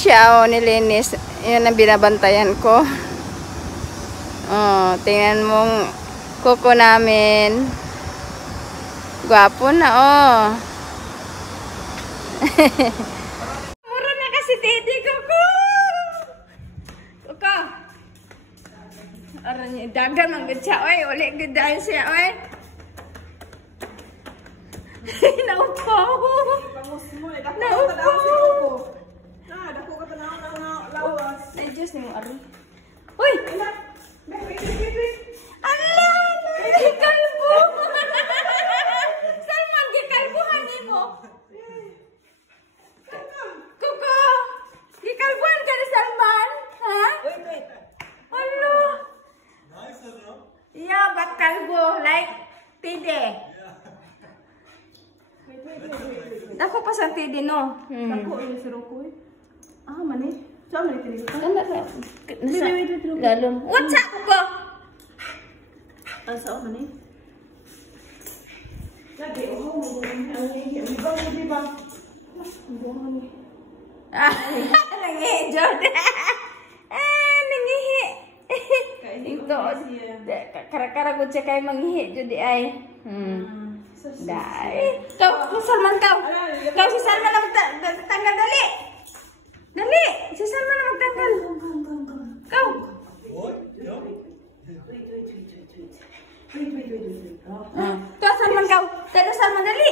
siya, oh, nilinis. Yun ang binabantayan ko. Oh, tingnan mong kuko namin. Gwapo na, oh. Mura na kasi titi, kuko. Kuko. Aran niya, dagan ang gud siya, oy. Uli gud dahil siya, oy. Naupo. Naupo. Dako ka tanaw ng lawas. Ay, Diyos ni mo, aron. Uy! Allah! Gikalbo! Salman, gikalbuhan ni mo. Kuko! Gikalbuhan ka ni Salman? Ha? Wait. Allah! Nice, no? Yeah, but kalbo, like tide. Dako pa sa tide, no? Dako ini siro ko eh. Ah, mani. Saan man ito? Ganda ka. Lalong. What's up, Kuko? Saan man eh? Lagi, mo ang ibang. Nangihi, Jod. Nangihi. Ito, kara-kara ko siya kayo manghihi, Jod ay. Dahil. Kau, Salman kau. Kau si Salman na magtanggal, dali. Dali, si Salman na magtanggal. Kau. Kau Salman kau. Dali, Salman, dali.